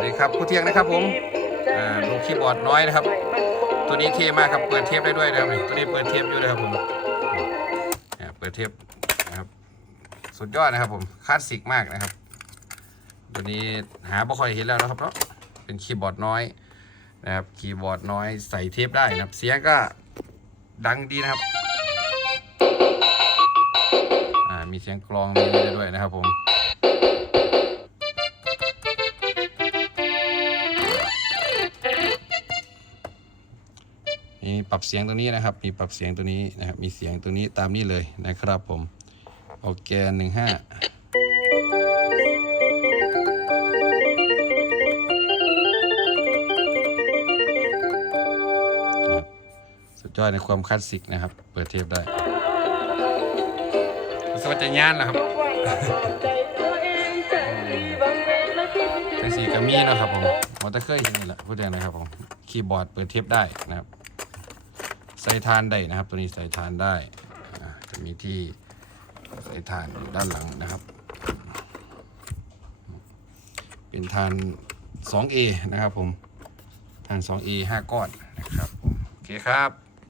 วัสดีครับผู้เที่ยงนะครับผมอ่าดูคีย์บอร์ดน้อยนะครับ ตัวนี้เท่มากครับเปิดเทปได้ด้วยนะครับตัวนี้เปิดเทปอยู่นะครับผมเปิดเทปนะครับสุดยอดนะครับผมคลาสสิกมากนะครับ ตัวนี้หาบ่ค่อยเห็นแล้วนะครับเนาะเป็นคีย์บอร์ดน้อยนะครับคีย์บอร์ดน้อยใส่เทปได้นะครับ เสียงก็ดังดีนะครับมีเสียงกลองมีอะไรได้ด้วยนะครับผม มีปรับเสียงตัวนี้นะครับ มีปรับเสียงตัวนี้นะครับ มีเสียงตัวนี้ตามนี้เลยนะครับผม โอแกนหนึ่งห้าสุดยอดในความคลาสสิกนะครับ เปิดเทปได้รู้สึกว่าจะย่านนะครับเป็นสีกามีนะครับผมมอเตอร์เคยเห็นนี่แหละพูดอย่างไรครับผม คีย์บอร์ดเปิดเทปได้นะครับ ใส่ทานได้นะครับ ตัวนี้ใส่ทานได้จะมีที่ใส่ทานอยู่ด้านหลังนะครับ เป็นทาน 2A นะครับผมทาน 2A 5 ก้อนนะครับผมโอเคครับ